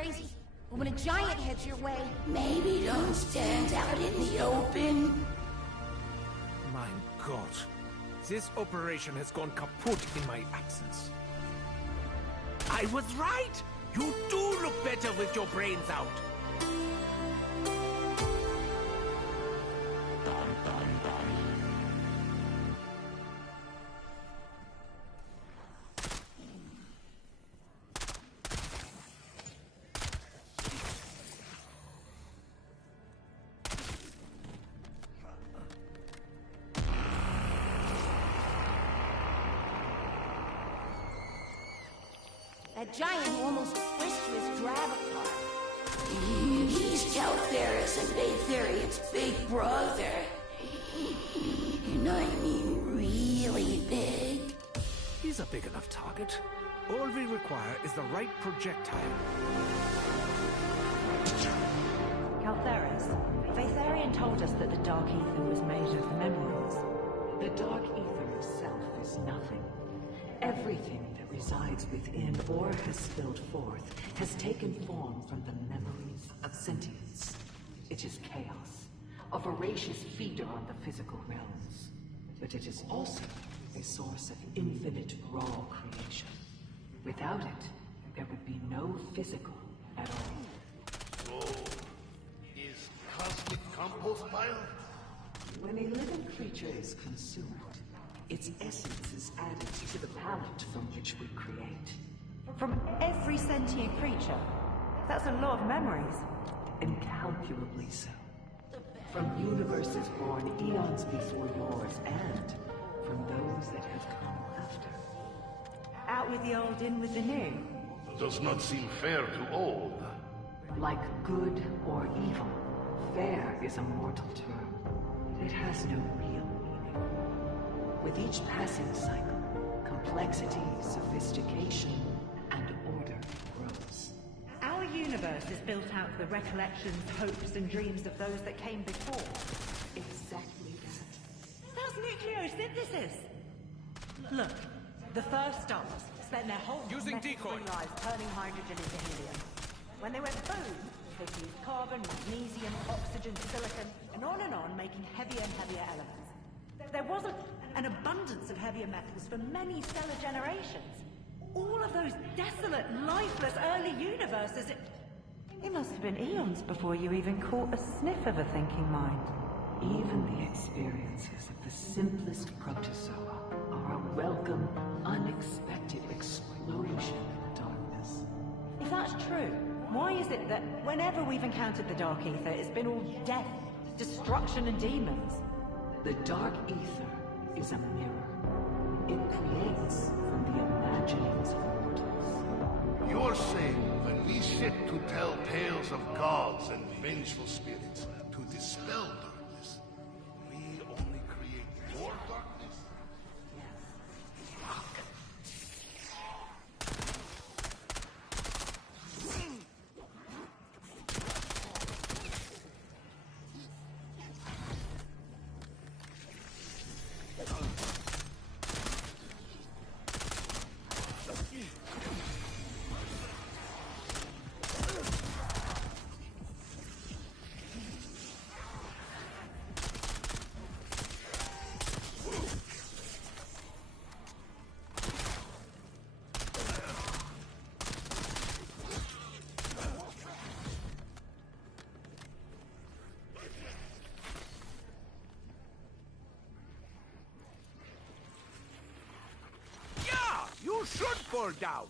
crazy. But when a giant heads your way... Maybe don't stand out in the open. My God. This operation has gone kaput in my absence. I was right! You do look better with your brains out! That giant who almost squished to his drab apart. He's Caltheris and Baytherian's big brother. And I mean really big. He's a big enough target. All we require is the right projectile. Caltheris, Baytherian told us that the Dark Ether was made of memories. The Dark Ether itself is nothing. Everything that resides within or has spilled forth has taken form from the memories of sentience. It is chaos, a voracious feeder on the physical realms. But it is also a source of infinite raw creation. Without it, there would be no physical at all. So, is cosmic compost pile? When a living creature is consumed, its essence is added to the palette from which we create. From every sentient creature? That's a lot of memories. Incalculably so. From universes born eons before yours, and from those that have come after. Out with the old, in with the new. Does not seem fair to all. Like good or evil, fair is a mortal term. It has no real meaning. With each passing cycle, complexity, sophistication, and order grows. Our universe is built out of the recollections, hopes, and dreams of those that came before. Exactly that. That's nucleosynthesis! Look, the first stars spent their whole decoy lives turning hydrogen into helium. When they went boom, they fused carbon, magnesium, oxygen, silicon, and on, making heavier and heavier elements. There wasn't an abundance of heavier metals for many stellar generations. All of those desolate, lifeless early universes, it must have been eons before you even caught a sniff of a thinking mind. Even the experiences of the simplest protozoa are a welcome, unexpected explosion of darkness. If that's true, why is it that whenever we've encountered the Dark Ether, it's been all death, destruction, and demons? The Dark Ether is a mirror. It creates from the imaginings of mortals. You're saying when we sit to tell tales of gods and vengeful spirits to dispel darkness, we only create more darkness? You should fall down!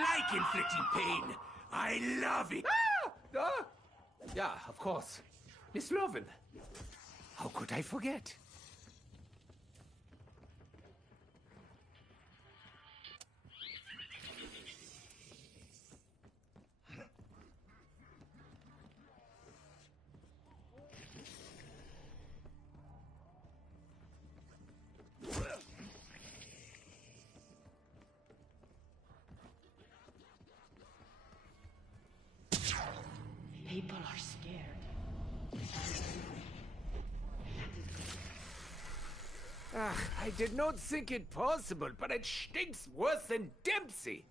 like inflicting pain. I love it. Yeah, of course. Miss Lovin. How could I forget? People are scared. I did not think it possible, but it stinks worse than Dempsey.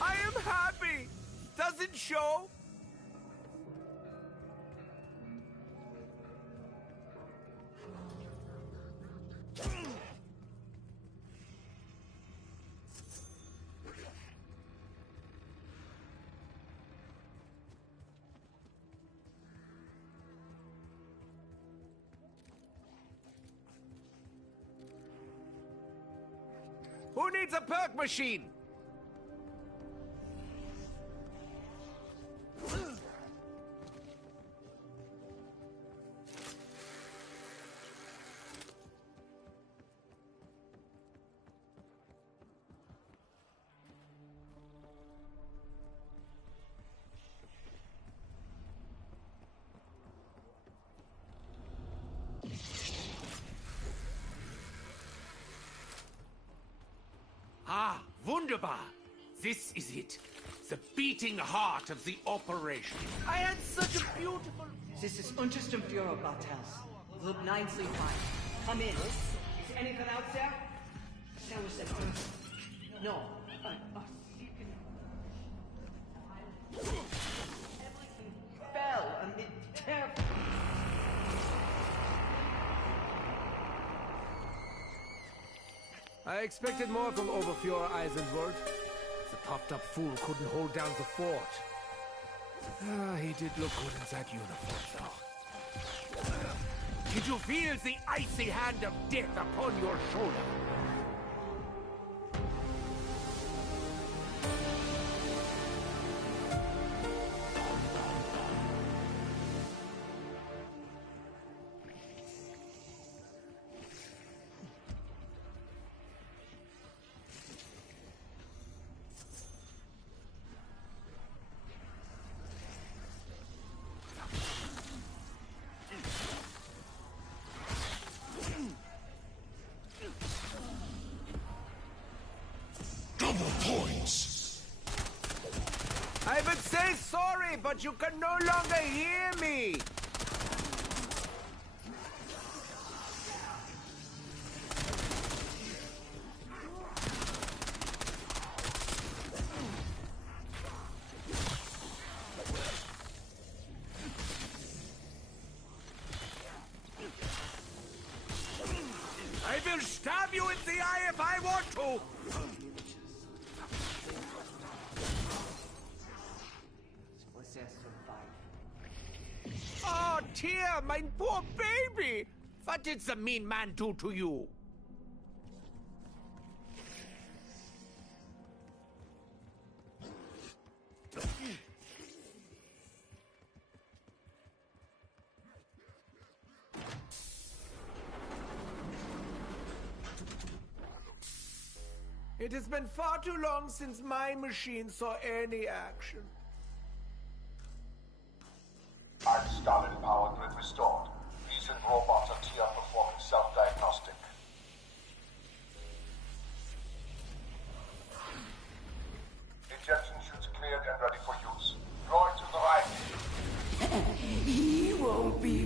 I am happy. Does it show? Who needs a perk machine? Ah, wunderbar. This is it. The beating heart of the operation. I had such a beautiful... This is Untersturmführer Bartels. Group 935. Come in. Is anything out there? There was a person. No. Everything fell amid terror. I expected more from Oberfuhrer Eisenwald. The puffed-up fool couldn't hold down the fort. He did look good in that uniform, though. Did you feel the icy hand of death upon your shoulder? I would say sorry, but you can no longer hear me! I will stab you in the eye if I want to! Oh, dear, my poor baby! What did the mean man do to you? It has been far too long since my machine saw any action.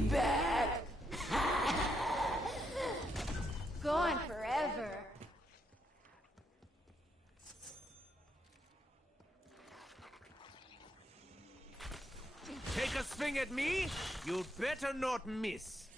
back. Gone forever. Take a swing at me? You'd better not miss.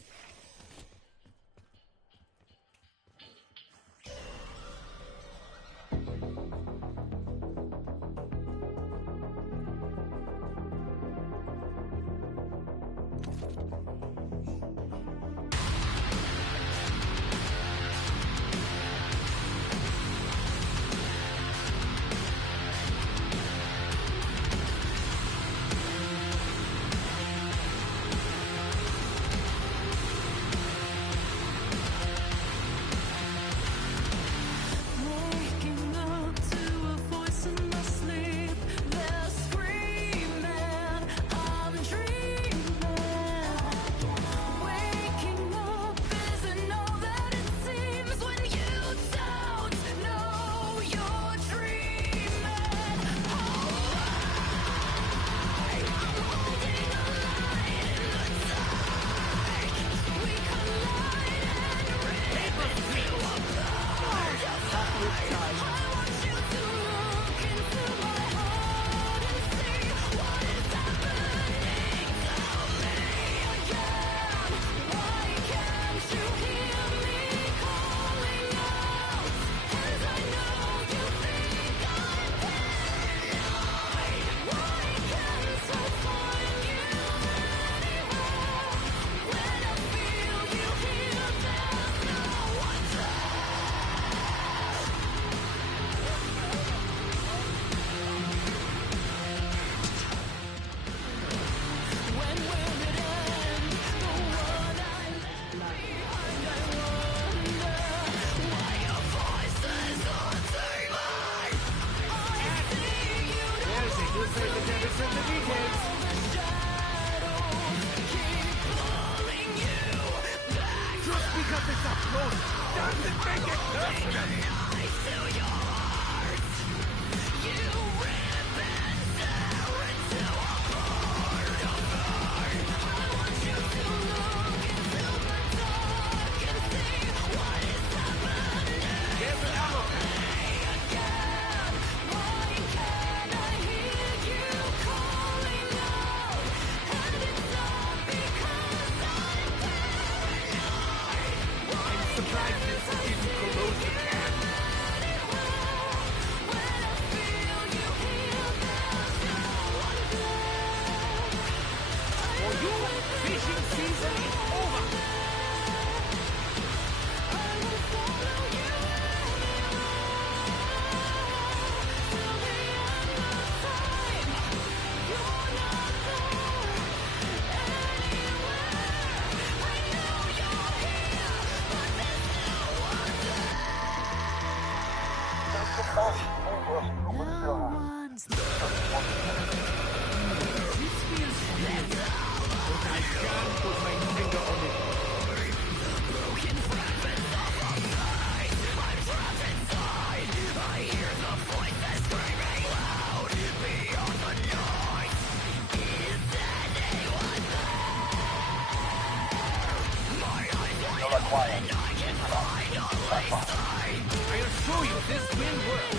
I assure you, this will work.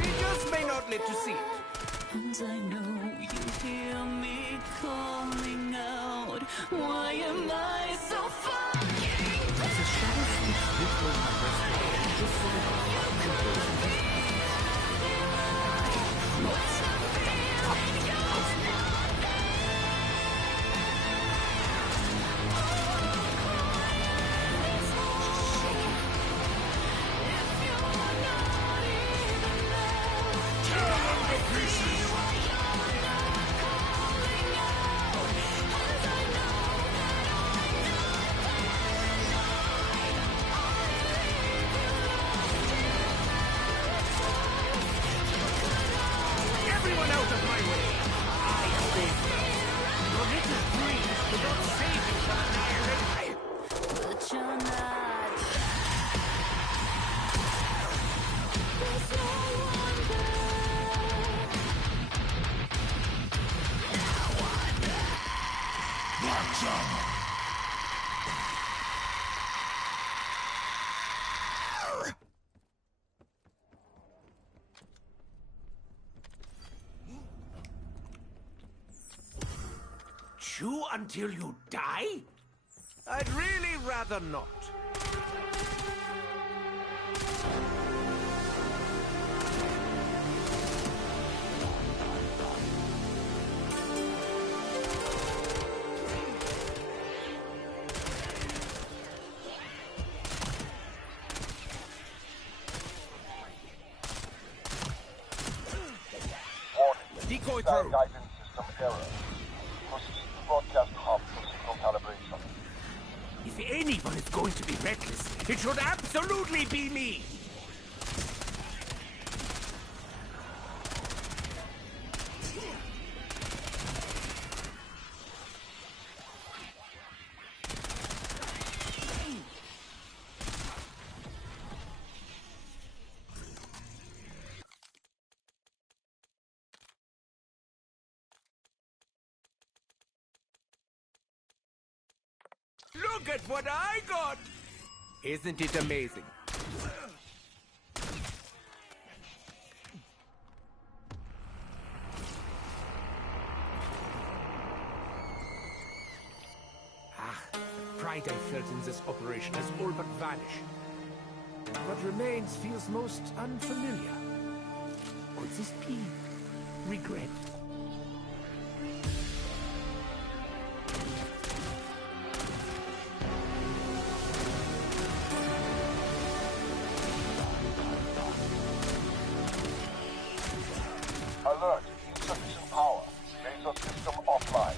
We just may not live to see it. And I know you hear me calling out. Why am I so fucking As the shadow speaks literal numbers, just so that until you die? I'd really rather not. Decoy through. Guidance system error. Proceed to broadcast hub for signal calibration. If anyone is going to be reckless, it should absolutely be me. Look at what I got! Isn't it amazing? The pride I felt in this operation has all but vanished. What remains feels most unfamiliar. Could this be regret? Alert, insufficient power. Laser system offline.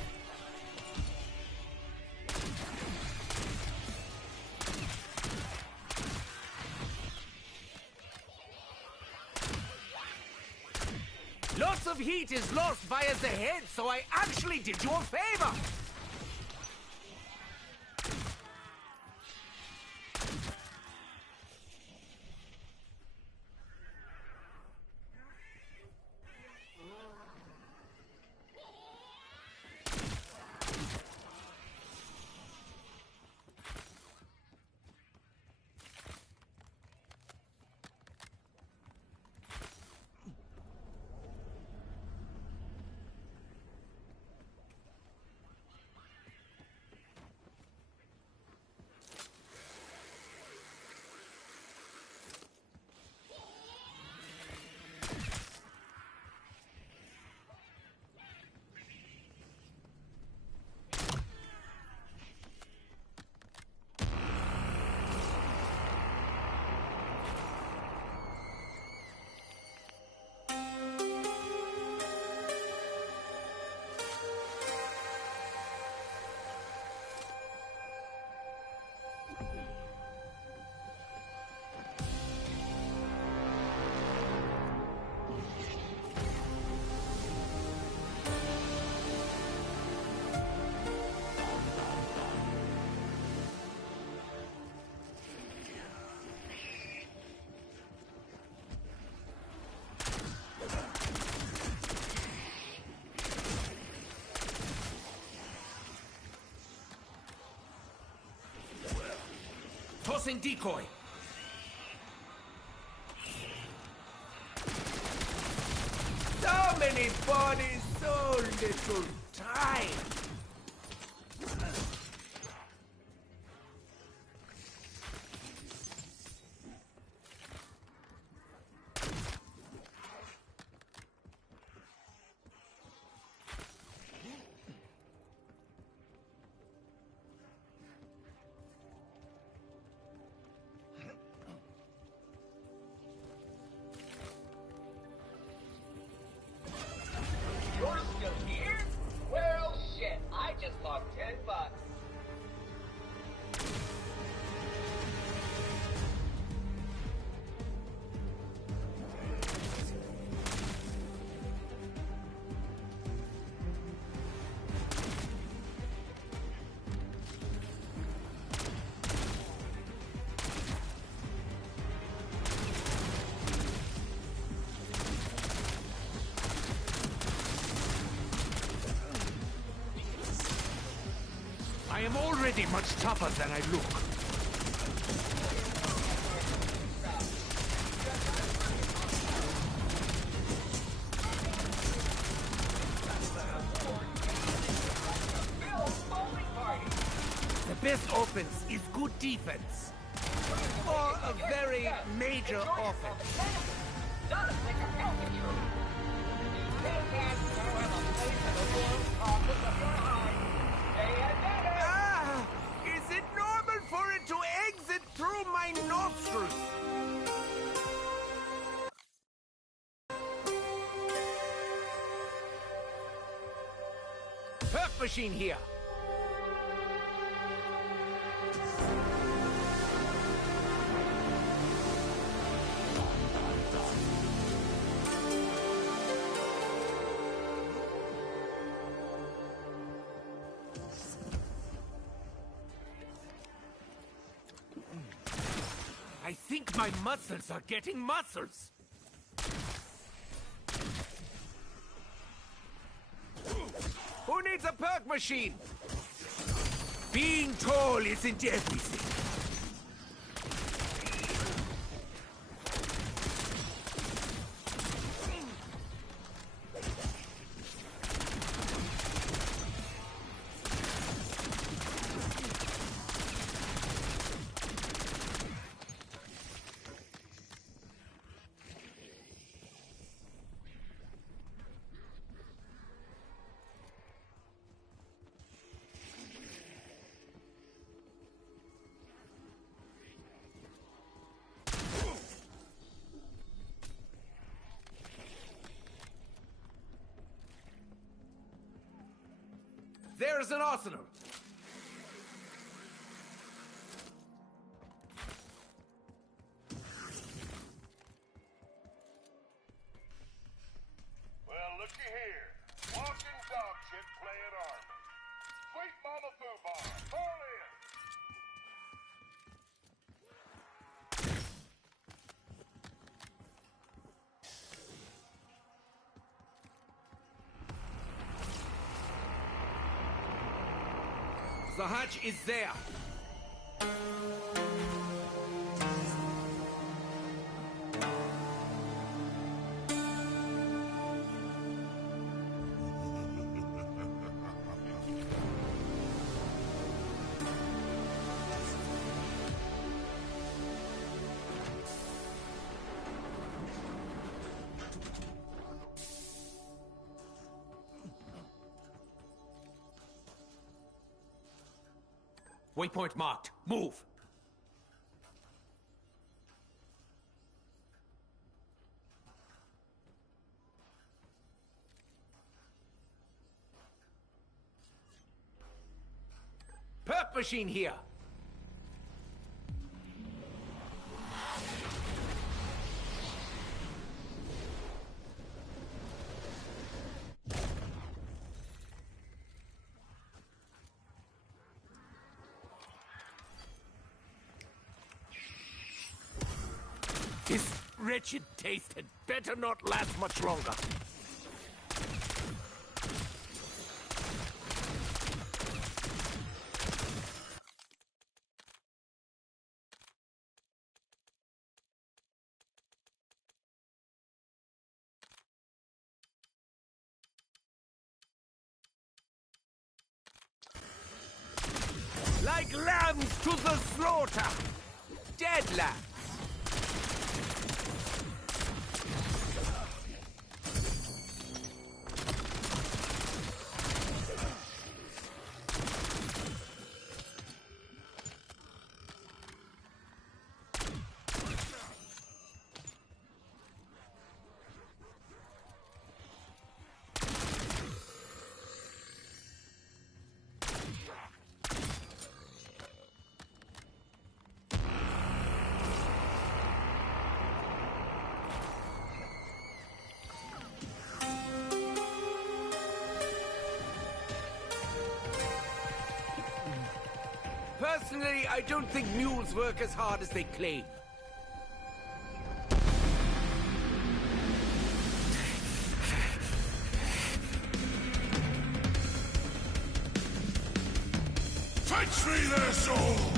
Lots of heat is lost via the head, so I actually did you a favor! Tossing decoy. So many bodies, so little time. You're still here? Well, shit, I just lost $10. I am already much tougher than I look. Bill best offense is good defense. Or a very major offense. Ah! Is it normal for it to exit through my nostrils? Perk machine here. I think my muscles are getting muscles. Who needs a perk machine? Being tall isn't everything. There's an arsenal. Well, looky here. Walking dog shit playing army. Sweet mama foobar. Fall in. The hatch is there. Waypoint marked. Move! Perk machine here! This wretched taste had better not last much longer. Like lambs to the slaughter! Dead lambs! Personally, I don't think mules work as hard as they claim. Fetch me their souls!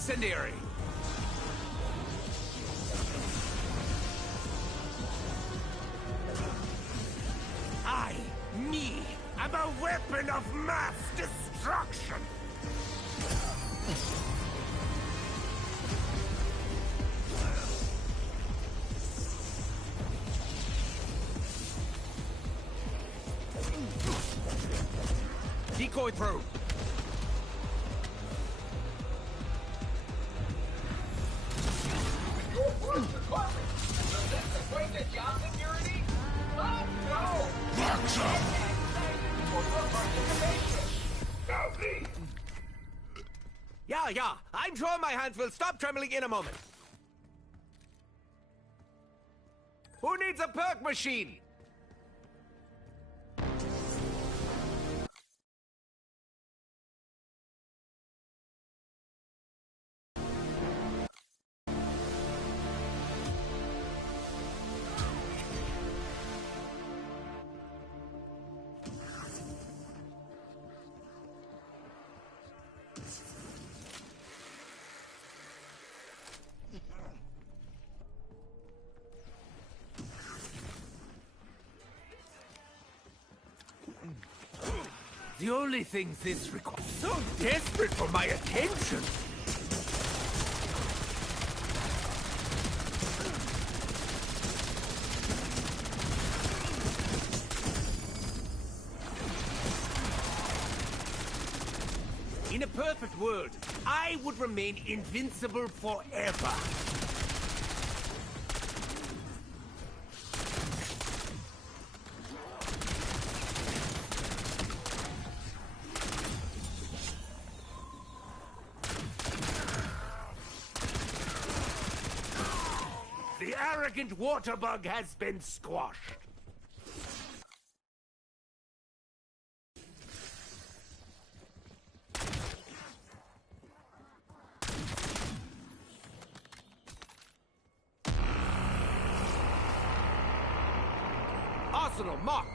incendiary. Me, am a weapon of mass destruction. Decoy through. Yeah, I'm sure my hands will stop trembling in a moment. Who needs a perk machine? The only thing this requires... So desperate for my attention! In a perfect world, I would remain invincible forever. The arrogant water bug has been squashed. Arsenal marked.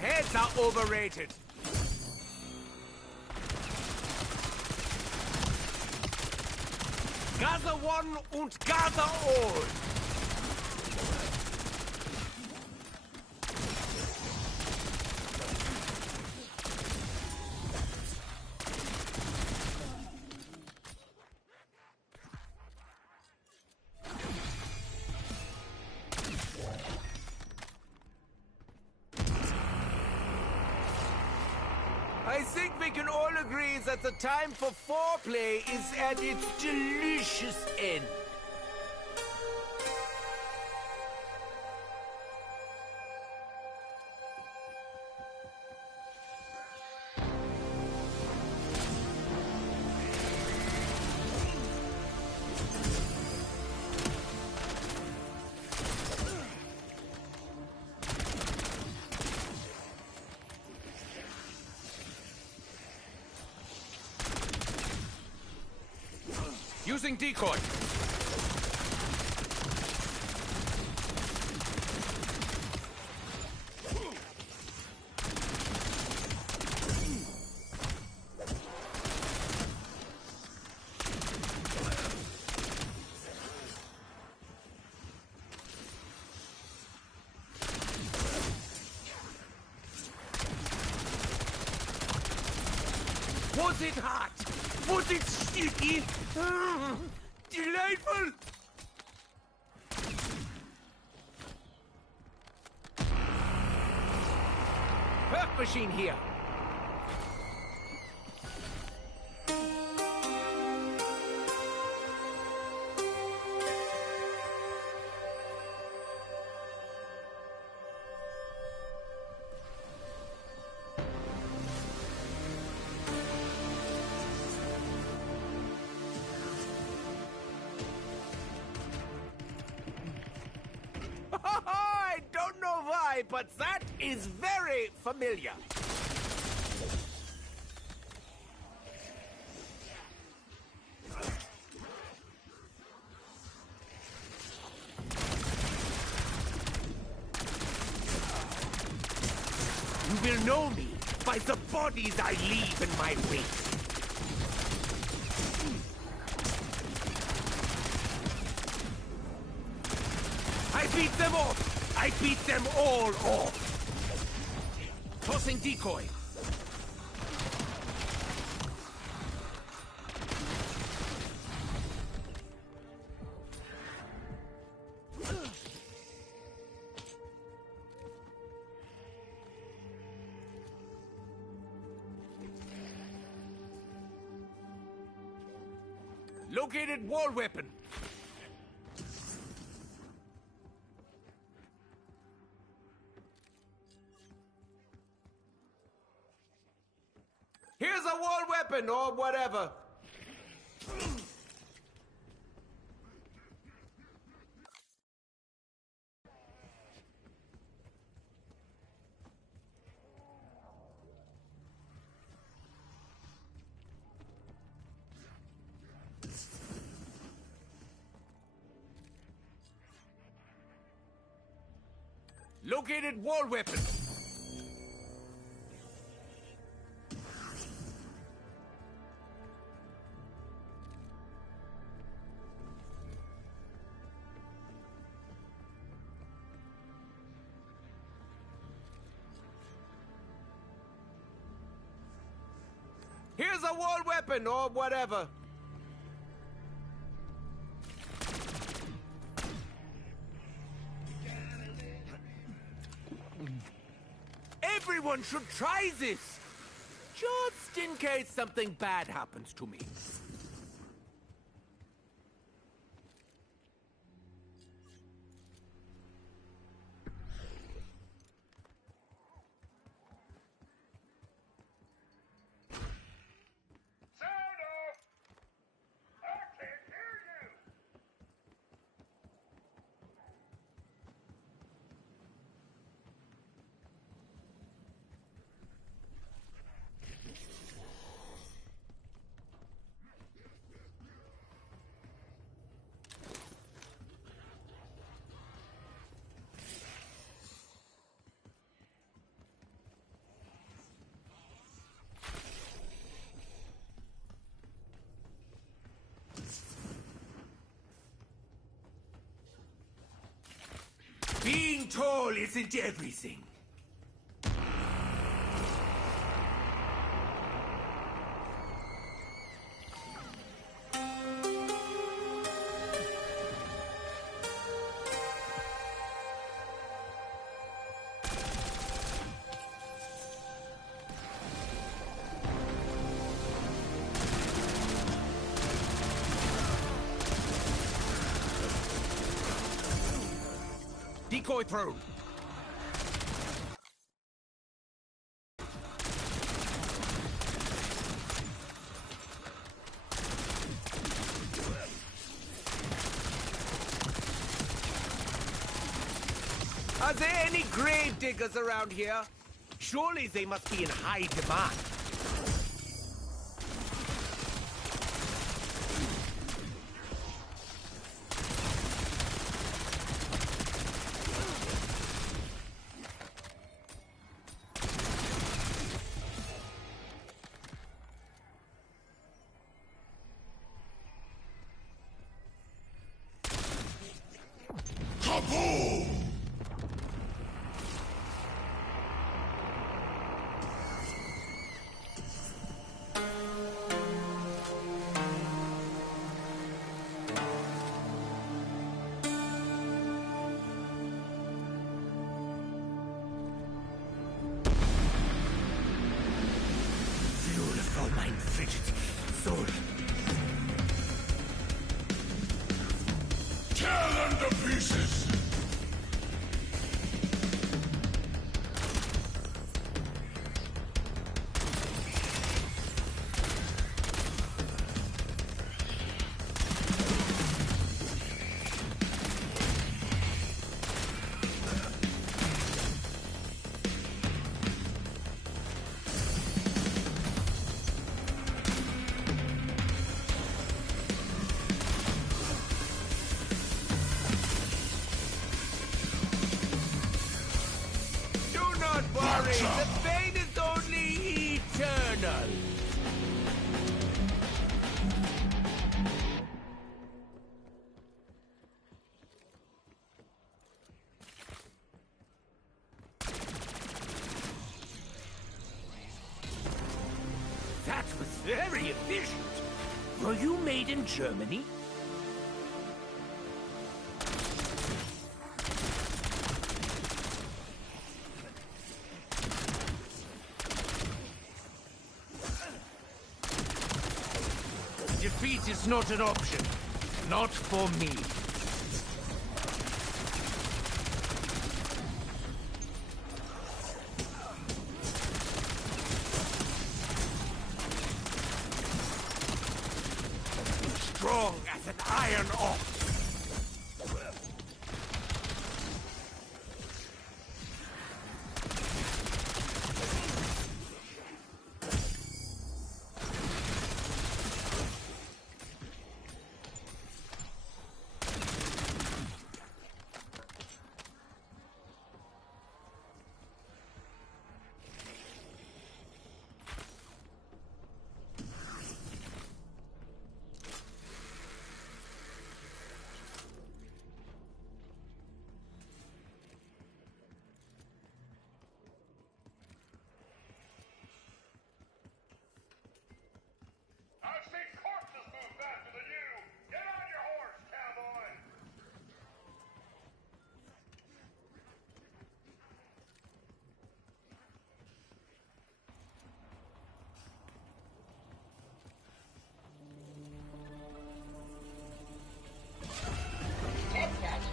Heads are overrated. Gather one und gather all. I think we can all agree that the time for foreplay is at its delicious end. Using decoy. Was it hot? Was it sticky? Delightful! machine here. I don't know why, but that is very familiar. You will know me by the bodies I leave in my wake. I beat them off! I beat them all off! Tossing decoy. Located wall weapon. Here's a wall weapon, or whatever. Located wall weapon. Here's a wall weapon, or whatever. Everyone should try this! Just in case something bad happens to me. Sound off! I can't hear you! Being tall isn't everything. Decoy thrown. Are there any grave diggers around here? Surely they must be in high demand. for mein frigid soul. Tear them to pieces! The pain is only eternal. That was very efficient. Were you made in Germany? Defeat is not an option. Not for me. Strong as an iron ox.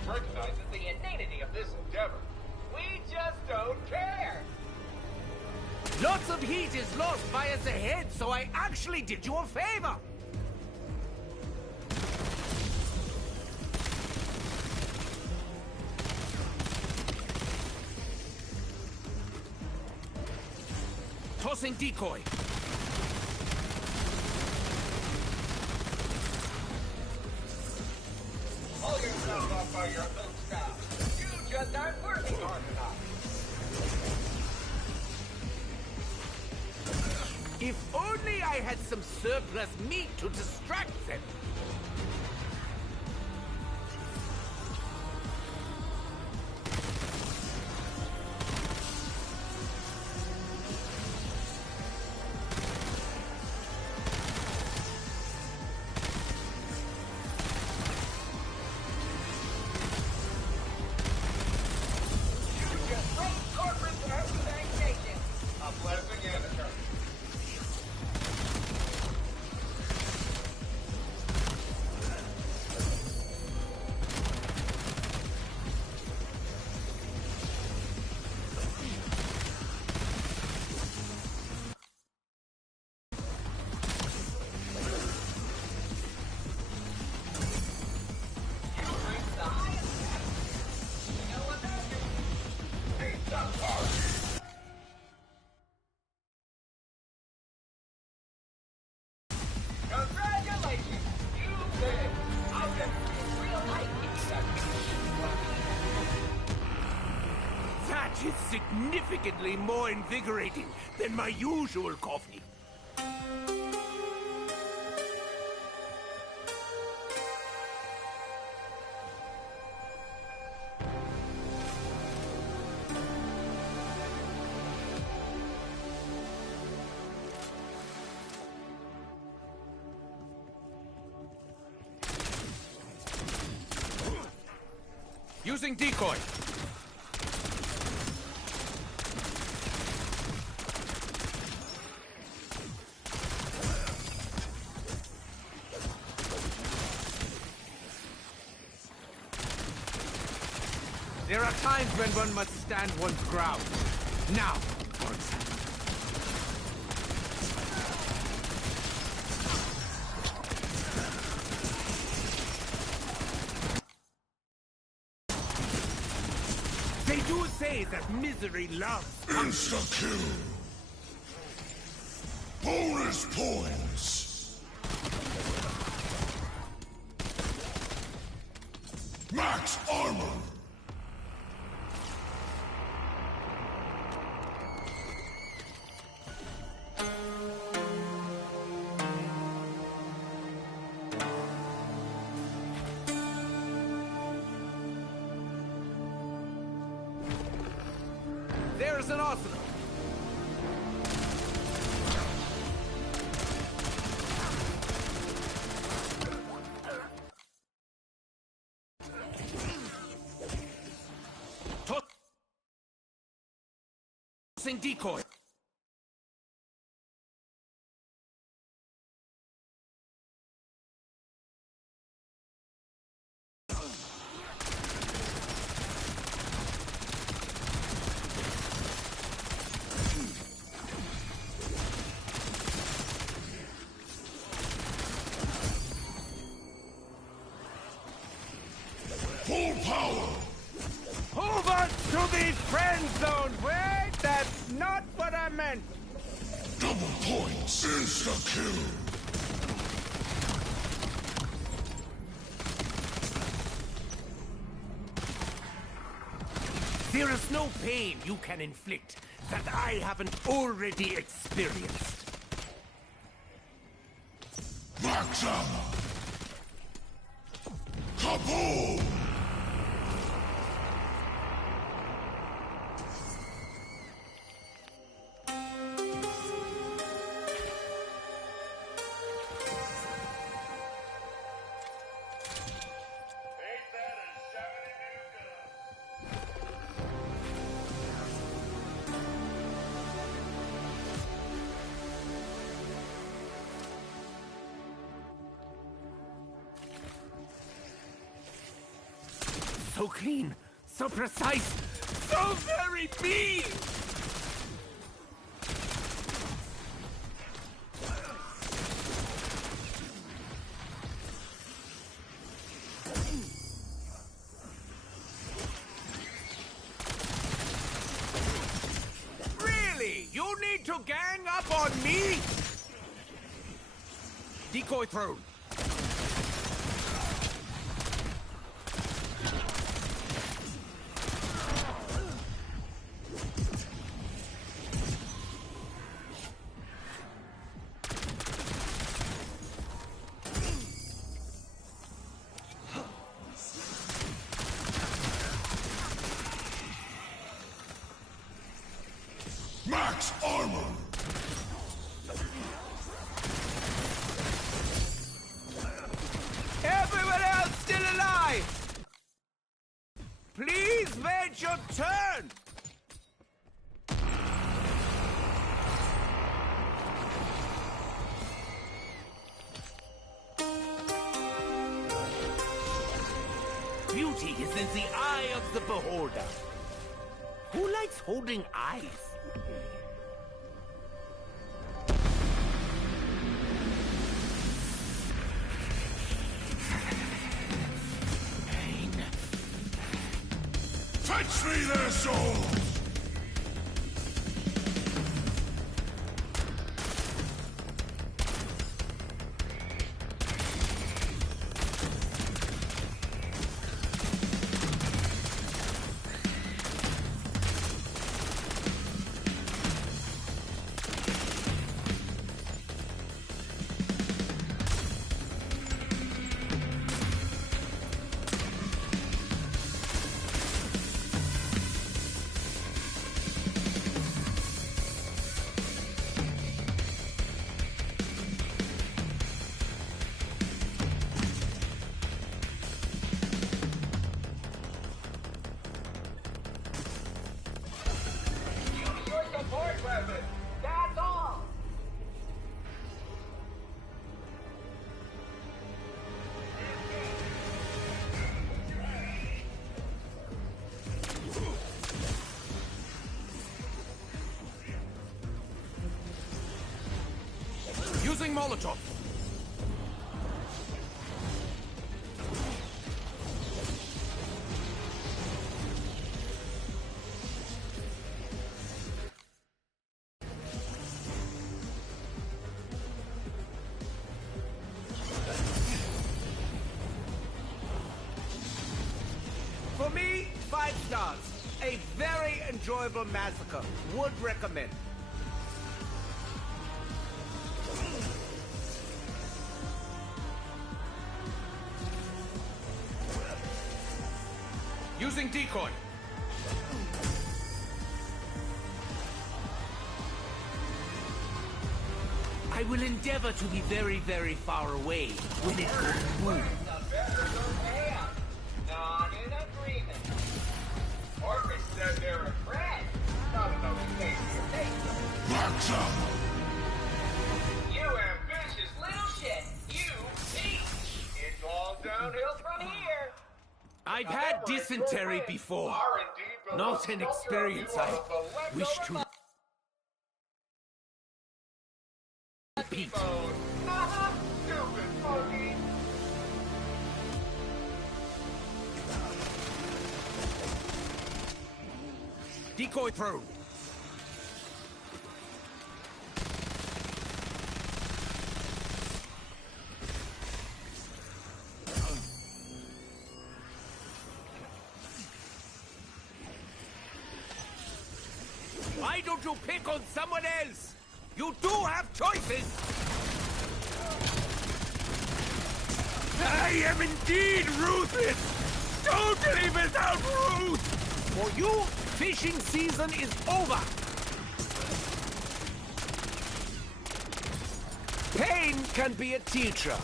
Recognizes the inanity of this endeavor. We just don't care. Lots of heat is lost by us ahead, so I actually did you a favor. Tossing decoy. Pull yourself up by your bootstraps. You just aren't working hard enough. If only I had some surplus meat to distract them. That is significantly more invigorating than my usual coffee. Using decoy. There are times when one must stand one's ground. Now, for example. They do say that misery loves. Insta-kill! Bonus points! Max armor! There's an arsenal. Tossing decoy. Full power! Over to the friend zone! Wait, that's not what I meant! Double points! Insta-kill! There is no pain you can inflict that I haven't already experienced. Max ammo! Kaboom! Ain't that a shiny new gun? So clean, so precise, so very mean! Really? You need to gang up on me? Decoy thrown. Max armor! Everyone else still alive! Please wait your turn! Beauty is in the eye of the beholder. Who likes holding eyes? Fetch me their souls! Using Molotov. For me, 5 stars. A very enjoyable massacre. Would recommend. Using decoy. I will endeavor to be very, very far away when it goes boom. The better the payout. Not in agreement. Orphan said they're a friend. Not enough to pay for your face. Box up! You ambitious little shit. You eat. It's all downhill from here. I've had dysentery before. R&D Not an experience I wish to repeat. Stupid monkey. Decoy thrown. Why don't you pick on someone else? You do have choices! I am indeed ruthless! Totally without ruth! For you, fishing season is over! Pain can be a teacher,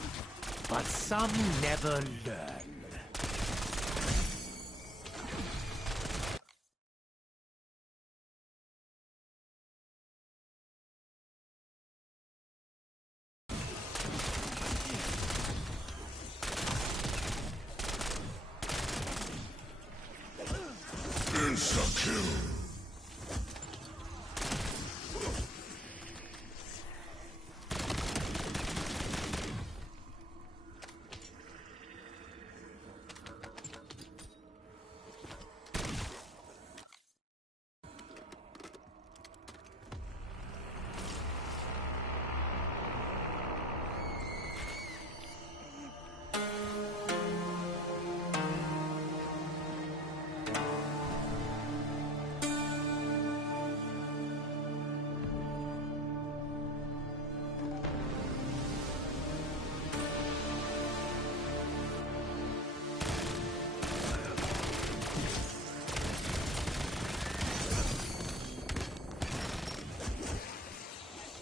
but some never learn. Insta-kill!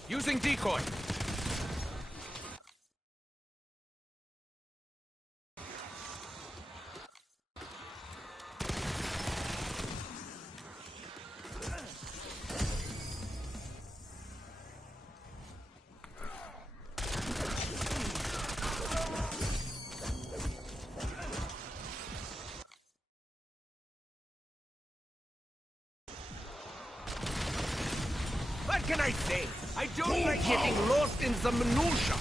Using decoy. What can I say? I don't like getting lost in the minutia.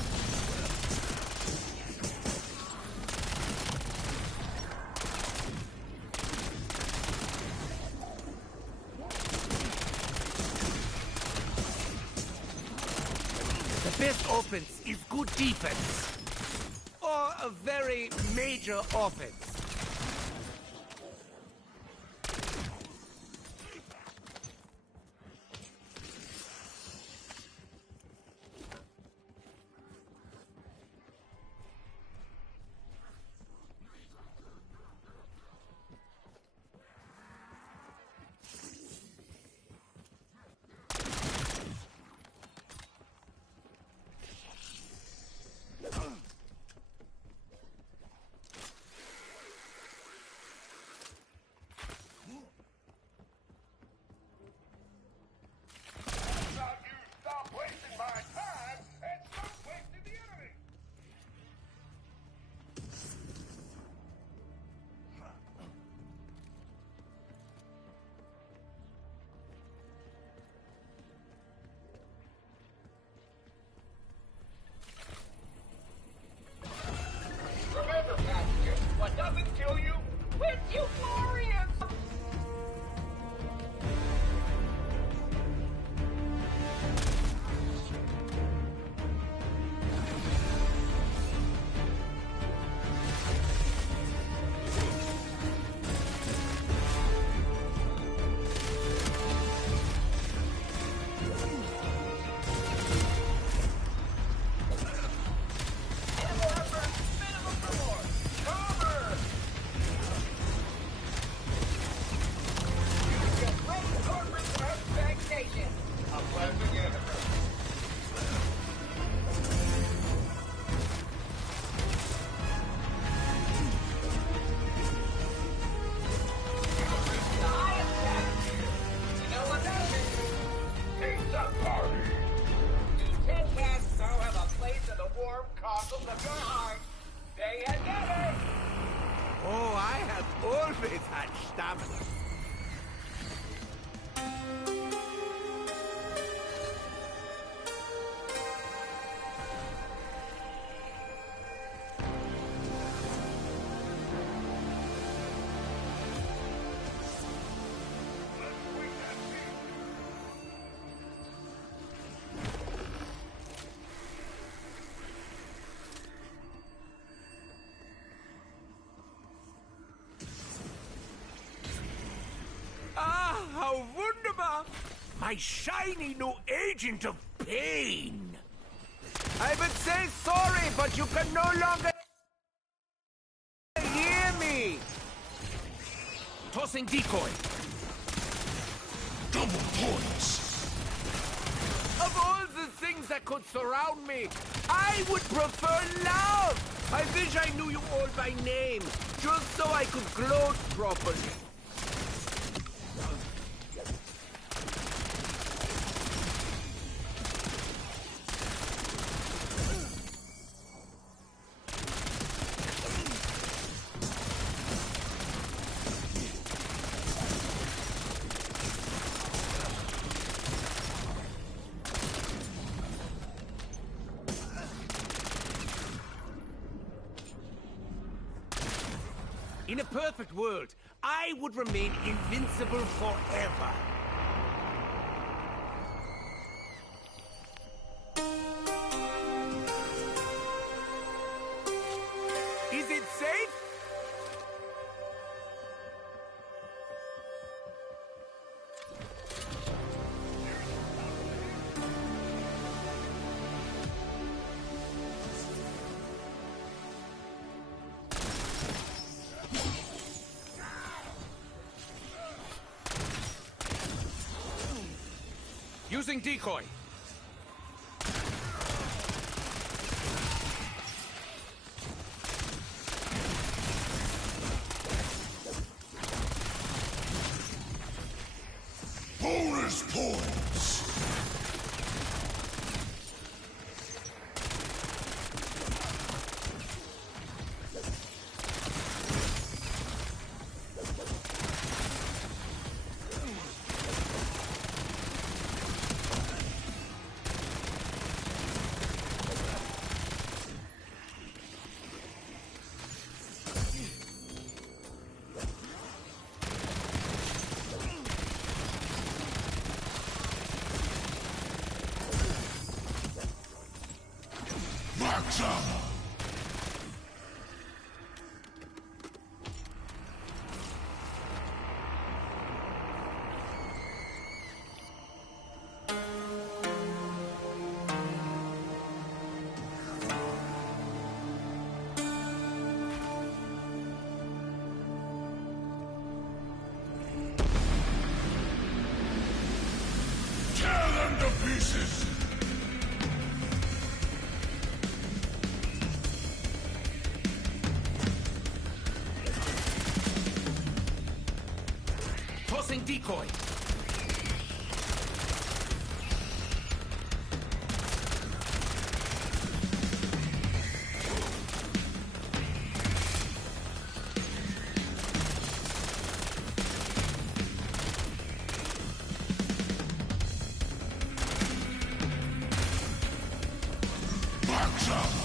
The best offense is good defense. Or a very major offense. of your heart. Say it better. Oh, I have always had stamina. Ah, how wunderbar! My shiny new agent of pain! I would say sorry, but you can no longer hear me! Tossing decoy. Double points. Of all the things that could surround me, I would prefer love! I wish I knew you all by name, just so I could gloat properly. In a perfect world, I would remain invincible forever. Is it safe? Using decoy. Bonus points. Max ammo. Tear them to pieces! Tossing decoy. Max ammo.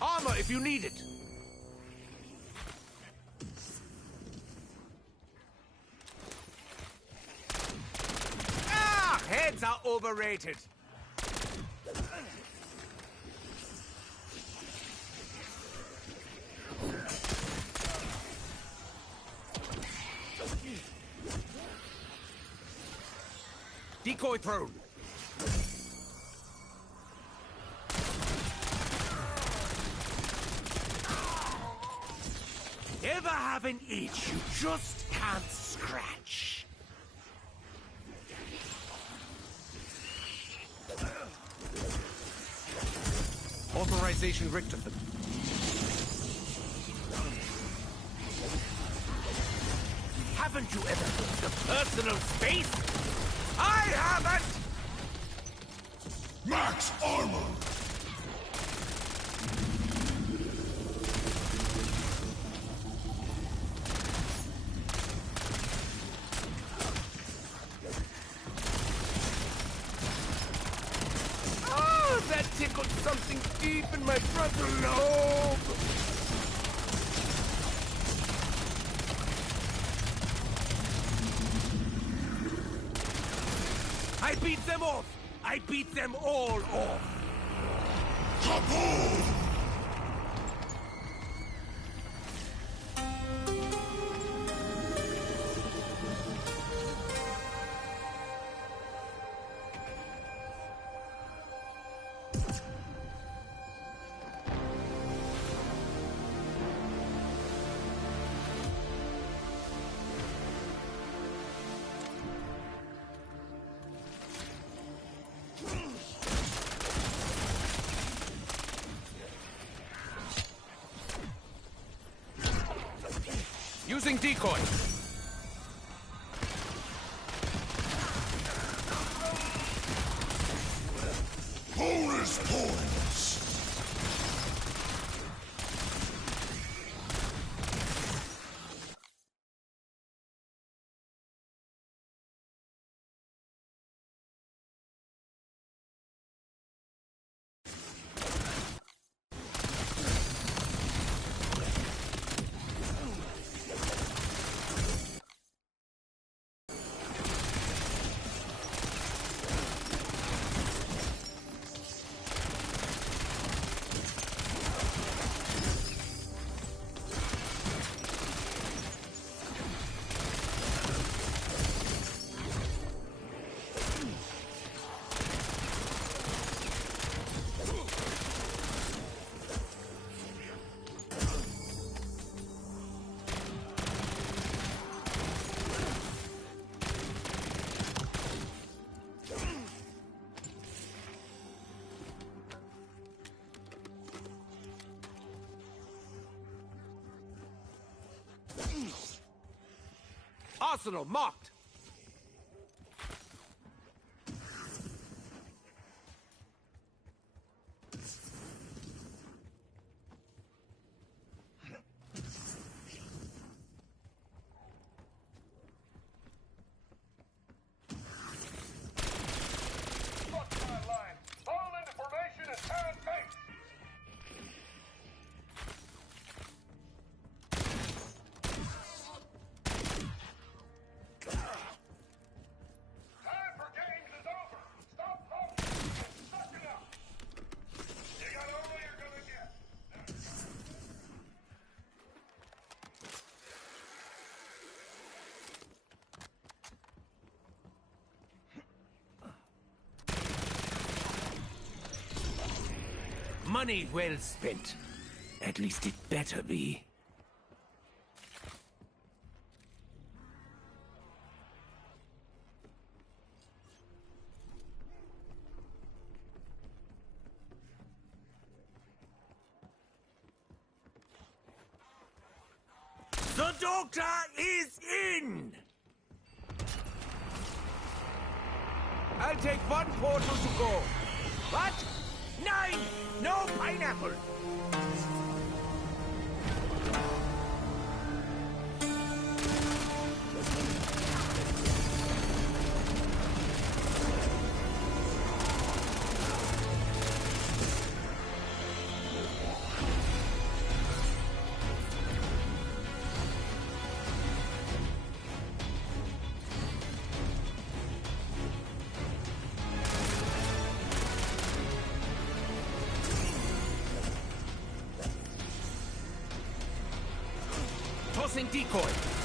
Armor if you need it. Ah! Heads are overrated. decoy thrown! Ever have an itch you just can't scratch? Authorization Richterson. Haven't you ever looked at personal space? I haven't! Max armor! Oh, that tickled something deep in my frontal lobe! I beat them off! I beat them all off! Kaboom! Using decoy. Bonus points! Arsenal marked. Money well spent. At least it better be. The doctor is in! I'll take one portal to go. What? 9! No pineapple! Tossing decoy.